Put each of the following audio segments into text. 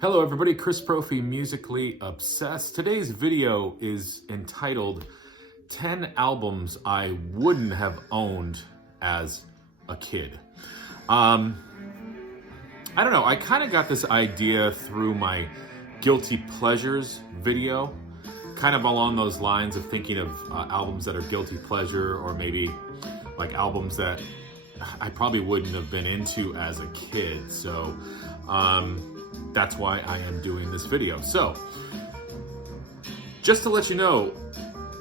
Hello everybody, Chris Profi, Musically Obsessed. Today's video is entitled 10 Albums I Wouldn't Have Owned as a Kid. I don't know, I kind of got this idea through my Guilty Pleasures video, kind of along those lines of thinking of albums that are guilty pleasure, or maybe like albums that I probably wouldn't have been into as a kid. So, that's why I am doing this video. So, just to let you know,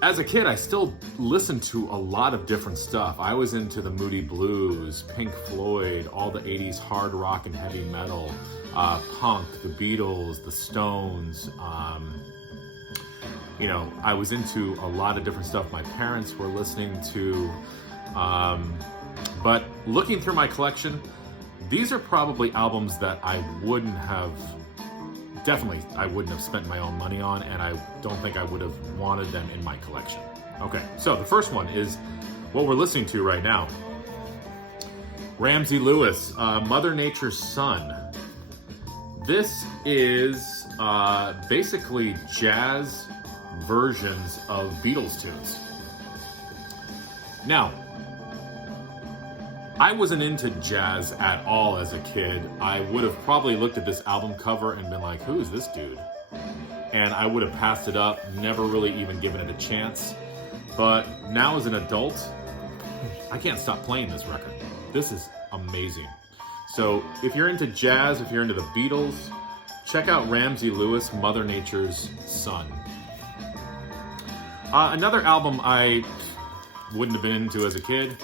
as a kid, I still listened to a lot of different stuff. I was into the Moody Blues, Pink Floyd, all the 80s hard rock and heavy metal, punk, the Beatles, the Stones. You know, I was into a lot of different stuff my parents were listening to. But looking through my collection, these are probably albums that I wouldn't have spent my own money on, and I don't think I would have wanted them in my collection. Okay, so the first one is what we're listening to right now. Ramsey Lewis, Mother Nature's Son. This is basically jazz versions of Beatles tunes. Now, I wasn't into jazz at all as a kid. I would have probably looked at this album cover and been like, who is this dude? And I would have passed it up, never really even given it a chance. But now as an adult, I can't stop playing this record. This is amazing. So if you're into jazz, if you're into the Beatles, check out Ramsey Lewis, Mother Nature's Son. Another album I wouldn't have been into as a kid,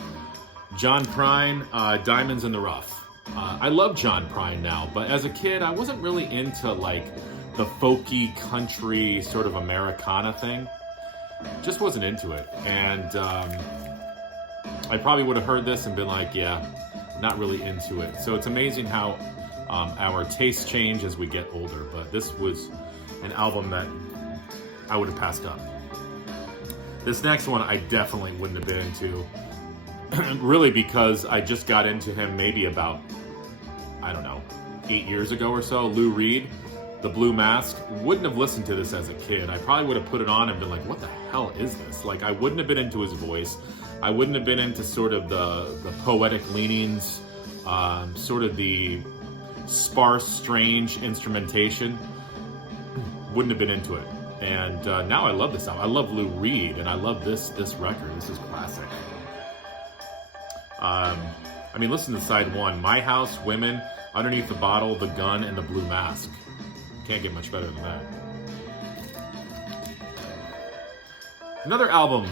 John Prine, Diamonds in the Rough. I love John Prine now, but as a kid, I wasn't really into like the folky country sort of Americana thing. Just wasn't into it. And I probably would have heard this and been like, yeah, not really into it. So it's amazing how our tastes change as we get older, but this was an album that I would have passed up. This next one I definitely wouldn't have been into. Really, because I just got into him maybe about, I don't know, 8 years ago or so. Lou Reed, The Blue Mask. Wouldn't have listened to this as a kid. I probably would have put it on and been like, what the hell is this? Like, I wouldn't have been into his voice. I wouldn't have been into sort of the poetic leanings, sort of the sparse, strange instrumentation. Wouldn't have been into it. And now I love this album. I love Lou Reed, and I love this record. This is classic. I mean, listen to side one. My House, Women, Underneath the Bottle, The Gun, and The Blue Mask. Can't get much better than that. Another album,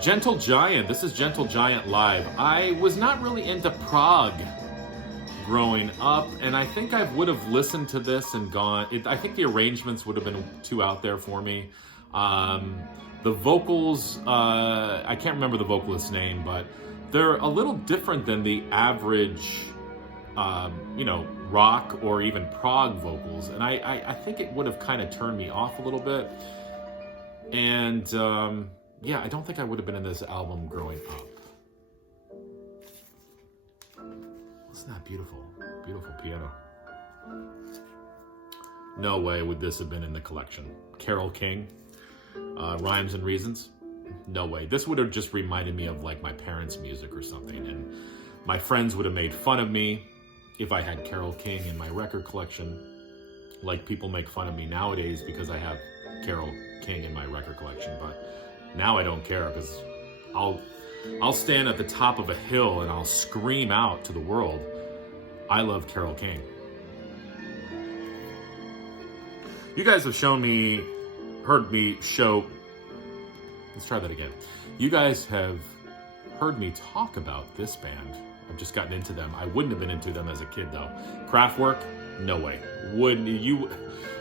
Gentle Giant. This is Gentle Giant Live. I was not really into prog growing up, and I think I would have listened to this and gone, I think the arrangements would have been too out there for me. The vocals, I can't remember the vocalist's name, but they're a little different than the average, rock or even prog vocals. And I think it would have kind of turned me off a little bit. And yeah, I don't think I would have been in this album growing up. Isn't that beautiful? Beautiful piano. No way would this have been in the collection. Carole King. Rhymes and Reasons. No way. This would have just reminded me of like my parents' music or something, and my friends would have made fun of me if I had Carole King in my record collection, like people make fun of me nowadays because I have Carole King in my record collection. But now I don't care, because I'll stand at the top of a hill and I'll scream out to the world, I love Carole King. You guys have heard me show, let's try that again. You guys have heard me talk about this band. I've just gotten into them. I wouldn't have been into them as a kid though. Kraftwerk, no way.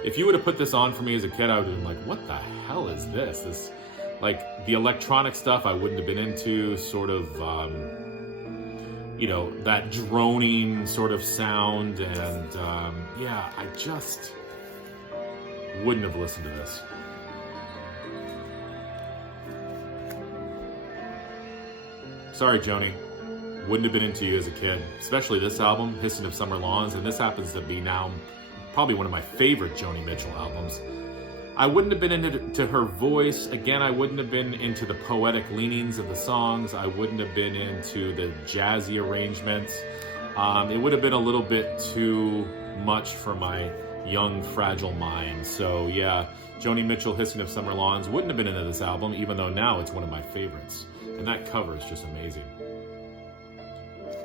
If you would have put this on for me as a kid, I would have been like, what the hell is this? This, like, the electronic stuff I wouldn't have been into, sort of, that droning sort of sound, and yeah, I just wouldn't have listened to this. Sorry, Joni. wouldn't have been into you as a kid, especially this album, Hissing of Summer Lawns, and this happens to be now probably one of my favorite Joni Mitchell albums. I wouldn't have been into her voice. Again, I wouldn't have been into the poetic leanings of the songs. I wouldn't have been into the jazzy arrangements. It would have been a little bit too much for my young, fragile mind. So yeah, Joni Mitchell, Hissing of Summer Lawns wouldn't have been into this album, even though now it's one of my favorites. And that cover is just amazing.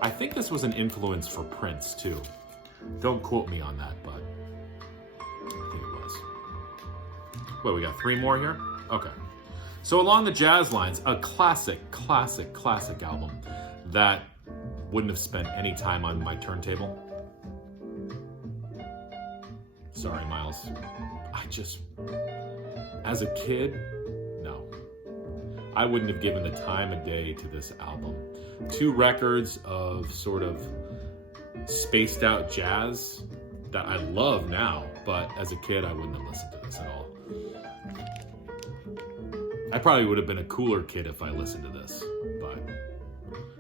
I think this was an influence for Prince too. Don't quote me on that, but I think it was. Well, we got 3 more here? Okay. So along the jazz lines, a classic album that wouldn't have spent any time on my turntable. Sorry, Miles. As a kid, no. I wouldn't have given the time of day to this album. 2 records of sort of spaced out jazz that I love now, but as a kid, I wouldn't have listened to this at all. I probably would have been a cooler kid if I listened to this, but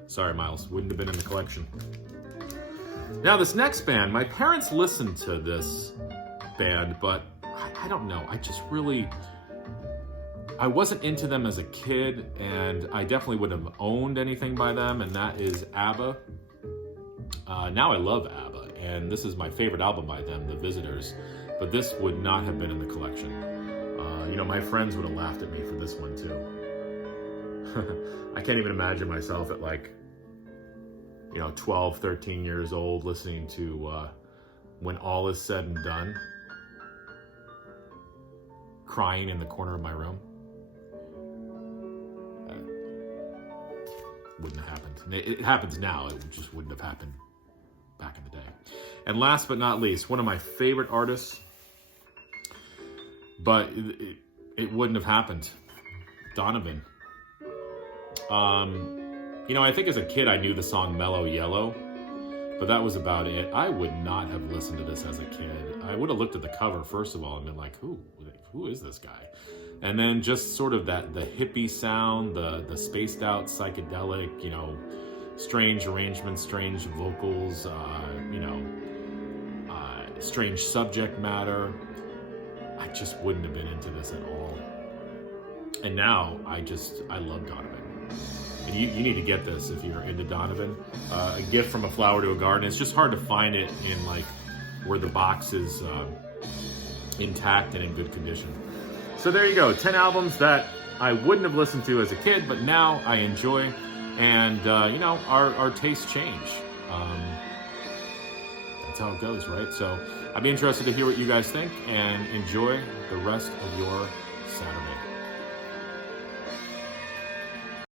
sorry, Miles, wouldn't have been in the collection. Now, this next band, my parents listened to this band, but I don't know. I wasn't into them as a kid, and I definitely wouldn't have owned anything by them, and that is ABBA. Now I love ABBA, and this is my favorite album by them, The Visitors, but this would not have been in the collection. My friends would have laughed at me for this one too. I can't even imagine myself at 12, 13 years old listening to When All Is Said and Done, crying in the corner of my room. Wouldn't have happened. It happens now. It just wouldn't have happened back in the day. And last but not least, one of my favorite artists, but it wouldn't have happened. Donovan. I think as a kid I knew the song Mellow Yellow, but that was about it. I would not have listened to this as a kid. I would have looked at the cover first of all and been like, who is this guy? And then just sort of the hippie sound, the spaced out psychedelic, strange arrangements, strange vocals, strange subject matter. I just wouldn't have been into this at all. And now I love Donovan. And you need to get this if you're into Donovan. A Gift from a Flower to a Garden. It's just hard to find it in where the box is intact and in good condition. So there you go, 10 albums that I wouldn't have listened to as a kid, but now I enjoy. And our tastes change. That's how it goes, right? So I'd be interested to hear what you guys think, and enjoy the rest of your Saturday.